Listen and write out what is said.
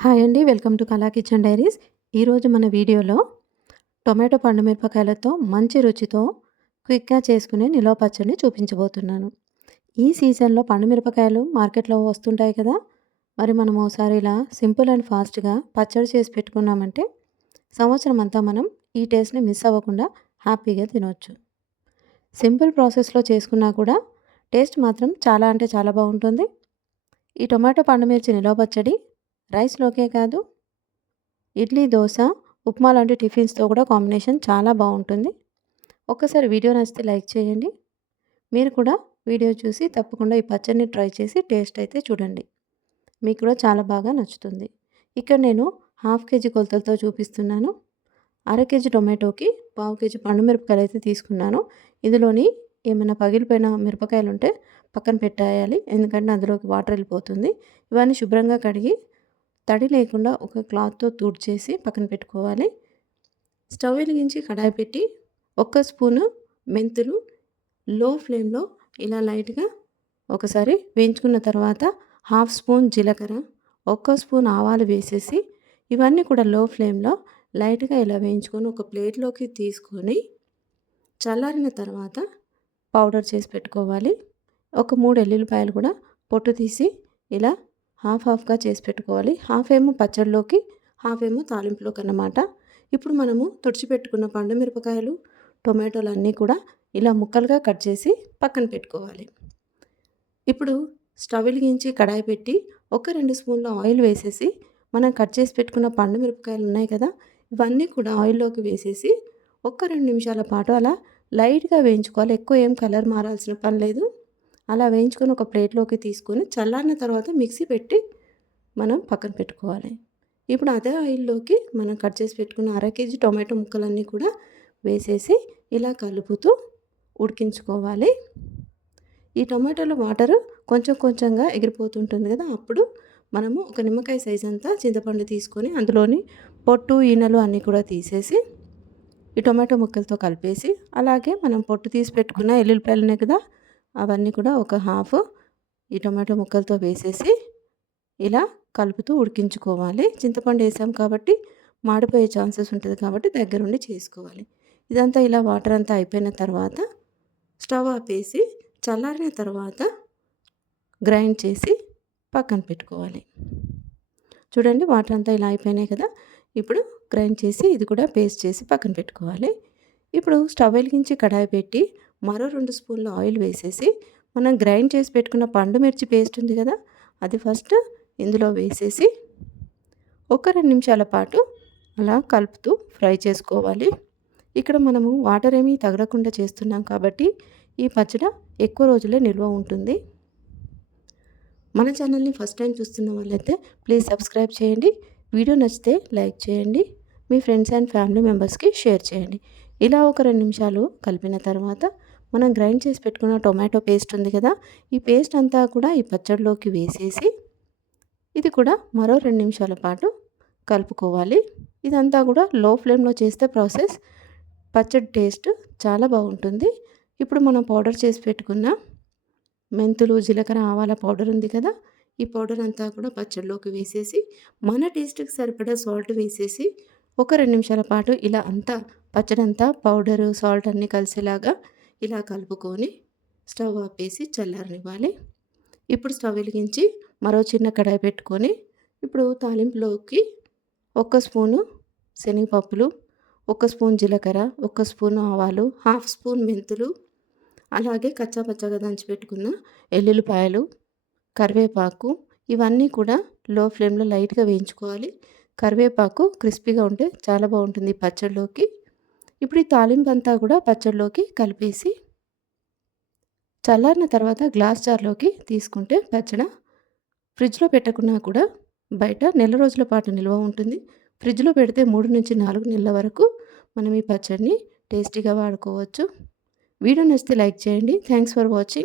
Hi అండి. Welcome to కళా kitchen diaries. ఈరోజు మన వీడియోలో టొమాటో పండు మిరపకాయలతో మంచి రుచితో క్విక్‌గా చేసుకునే నిలవ పచ్చడిని చూపించబోతున్నాను. ఈ సీజన్‌లో పండు మిరపకాయలు మార్కెట్‌లో వస్తుంటాయి కదా! మరి మనం ఓసారి ఇలా సింపుల్ అండ్ ఫాస్ట్‌గా పచ్చడి చేసి పెట్టుకున్నామంటే సంవత్సరం అంతా మనం ఈ టేస్ట్‌ని మిస్ అవ్వకుండా హ్యాపీగా తినొచ్చు. సింపుల్ ప్రాసెస్‌లో చేసుకున్నా కూడా టేస్ట్ మాత్రం చాలా అంటే చాలా బాగుంటుంది. ఈ టొమాటో పండు మిర్చి నిలవ పచ్చడి రైస్‌లోకే కాదు, ఇడ్లీ, దోస, ఉప్మా లాంటి టిఫిన్స్‌తో కూడా కాంబినేషన్ చాలా బాగుంటుంది. ఒక్కసారి వీడియో నచ్చితే లైక్ చేయండి. మీరు కూడా వీడియో చూసి తప్పకుండా ఈ పచ్చడిని ట్రై చేసి టేస్ట్ అయితే చూడండి. మీకు కూడా చాలా బాగా నచ్చుతుంది. ఇక్కడ నేను హాఫ్ కేజీ కొలతలతో చూపిస్తున్నాను. అర కేజీ టొమాటోకి పావు కేజీ పండు మిరపకాయలు అయితే తీసుకున్నాను. ఇందులోని ఏమైనా పగిలిపోయిన మిరపకాయలు ఉంటే పక్కన పెట్టేయాలి. ఎందుకంటే అందులోకి వాటర్ వెళ్ళిపోతుంది. ఇవన్నీ శుభ్రంగా కడిగి తడి లేకుండా ఒక క్లాత్తో తుడిచేసి పక్కన పెట్టుకోవాలి. స్టవ్ వెలిగించి కడాయి పెట్టి ఒక్క స్పూను మెంతులు లో ఫ్లేమ్లో ఇలా లైట్గా ఒకసారి వేయించుకున్న తర్వాత హాఫ్ స్పూన్ జీలకర్ర, ఒక్క స్పూన్ ఆవాలు వేసేసి ఇవన్నీ కూడా లో ఫ్లేమ్లో లైట్గా ఇలా వేయించుకొని ఒక ప్లేట్లోకి తీసుకొని చల్లారిన తర్వాత పౌడర్ చేసి పెట్టుకోవాలి. ఒక 3 ఎల్లుల్లిపాయలు కూడా పొట్టు తీసి ఇలా హాఫ్గా చేసి పెట్టుకోవాలి. హాఫ్ ఏమో పచ్చడిలోకి, హాఫ్ ఏమో తాలింపులోకి అన్నమాట. ఇప్పుడు మనము తుడిచిపెట్టుకున్న పండు మిరపకాయలు, టొమాటోలు అన్నీ కూడా ఇలా ముక్కలుగా కట్ చేసి పక్కన పెట్టుకోవాలి. ఇప్పుడు స్టవ్ వెలిగించి కడాయి పెట్టి ఒక 2 స్పూన్ల ఆయిల్ వేసేసి మనం కట్ చేసి పెట్టుకున్న పండు మిరపకాయలు ఉన్నాయి కదా, ఇవన్నీ కూడా ఆయిల్లోకి వేసేసి ఒక 2 నిమిషాల పాటు అలా లైట్గా వేయించుకోవాలి. ఎక్కువ ఏం కలర్ మారాల్సిన పని లేదు. అలా వేయించుకొని ఒక ప్లేట్లోకి తీసుకొని చల్లారిన తర్వాత మిక్సీ పెట్టి మనం పక్కన పెట్టుకోవాలి. ఇప్పుడు అదే ఆయిల్లోకి మనం కట్ చేసి పెట్టుకున్న అర కేజీ టొమాటో ముక్కలన్నీ కూడా వేసేసి ఇలా కలుపుతూ ఉడికించుకోవాలి. ఈ టొమాటోలో వాటర్ కొంచెం కొంచెంగా ఎగిరిపోతుంటుంది కదా, అప్పుడు మనము ఒక నిమ్మకాయ సైజ్ అంతా చింతపండు తీసుకొని అందులోని పొట్టు, ఈనెలు అన్నీ కూడా తీసేసి ఈ టొమాటో ముక్కలతో కలిపేసి అలాగే మనం పొట్టు తీసి పెట్టుకున్న ఎల్లుల్లిపాయలు ఉన్నాయి కదా, అవన్నీ కూడా ఒక హాఫ్ ఈ టొమాటో ముక్కలతో వేసేసి ఇలా కలుపుతూ ఉడికించుకోవాలి. చింతపండు వేసాం కాబట్టి మాడిపోయే ఛాన్సెస్ ఉంటుంది కాబట్టి దగ్గరుండి చేసుకోవాలి. ఇదంతా ఇలా వాటర్ అంతా అయిపోయిన తర్వాత స్టవ్ ఆపేసి చల్లారిన తర్వాత గ్రైండ్ చేసి పక్కన పెట్టుకోవాలి. చూడండి వాటర్ అంతా ఇలా అయిపోయినాయి కదా, ఇప్పుడు గ్రైండ్ చేసి ఇది కూడా పేస్ట్ చేసి పక్కన పెట్టుకోవాలి. ఇప్పుడు స్టవ్ వెలిగించి కడాయి పెట్టి మరో 2 స్పూన్ల ఆయిల్ వేసేసి మనం గ్రైండ్ చేసి పెట్టుకున్న పండు మిర్చి పేస్ట్ ఉంది కదా, అది ఫస్ట్ ఇందులో వేసేసి ఒక 2 నిమిషాల పాటు అలా కలుపుతూ ఫ్రై చేసుకోవాలి. ఇక్కడ మనము వాటర్ ఏమీ తగలకుండా చేస్తున్నాం కాబట్టి ఈ పచ్చడి ఎక్కువ రోజులే నిల్వ ఉంటుంది. మన ఛానల్ని ఫస్ట్ టైం చూస్తున్న వాళ్ళైతే ప్లీజ్ సబ్స్క్రైబ్ చేయండి. వీడియో నచ్చితే లైక్ చేయండి. మీ ఫ్రెండ్స్ అండ్ ఫ్యామిలీ మెంబర్స్కి షేర్ చేయండి. ఇలా ఒక 2 నిమిషాలు కలిపిన తర్వాత మనం గ్రైండ్ చేసి పెట్టుకున్న టొమాటో పేస్ట్ ఉంది కదా, ఈ పేస్ట్ అంతా కూడా ఈ పచ్చడిలోకి వేసేసి ఇది కూడా మరో 2 నిమిషాల పాటు కలుపుకోవాలి. ఇదంతా కూడా లో ఫ్లేమ్లో చేస్తే ప్రాసెస్ పచ్చడి టేస్ట్ చాలా బాగుంటుంది. ఇప్పుడు మనం పౌడర్ చేసి పెట్టుకున్న మెంతులు, జీలకర్ర, ఆవాల పౌడర్ ఉంది కదా, ఈ పౌడర్ అంతా కూడా పచ్చడిలోకి వేసేసి మన టేస్ట్కి సరిపడా సాల్ట్ వేసేసి ఒక 2 నిమిషాల పాటు ఇలా అంతా పచ్చడి అంతా పౌడరు, సాల్ట్ అన్నీ కలిసేలాగా ఇలా కలుపుకొని స్టవ్ ఆపేసి చల్లారనివ్వాలి. ఇప్పుడు స్టవ్ వెలిగించి మరో చిన్న కడాయి పెట్టుకొని ఇప్పుడు తాలింపులోకి ఒక స్పూను శనగపప్పులు, ఒక స్పూన్ జీలకర్ర, ఒక స్పూన్ ఆవాలు, హాఫ్ స్పూన్ మెంతులు, అలాగే కచ్చాపచ్చాగా దంచి పెట్టుకున్న ఎల్లుల్లిపాయలు, కరివేపాకు ఇవన్నీ కూడా లో ఫ్లేమ్లో లైట్గా వేయించుకోవాలి. కరివేపాకు క్రిస్పీగా ఉంటే చాలా బాగుంటుంది పచ్చడిలోకి. ఇప్పుడు ఈ తాలింపు అంతా కూడా పచ్చడిలోకి కలిపేసి చల్లారిన తర్వాత గ్లాస్ జార్లోకి తీసుకుంటే పచ్చడి ఫ్రిడ్జ్లో పెట్టకున్నా కూడా బయట నెల రోజుల పాటు నిల్వ ఉంటుంది. ఫ్రిడ్జ్లో పెడితే 3 నుంచి 4 నెలల వరకు మనం ఈ పచ్చడిని టేస్టీగా వాడుకోవచ్చు. వీడియో నచ్చితే లైక్ చేయండి. Thanks for watching.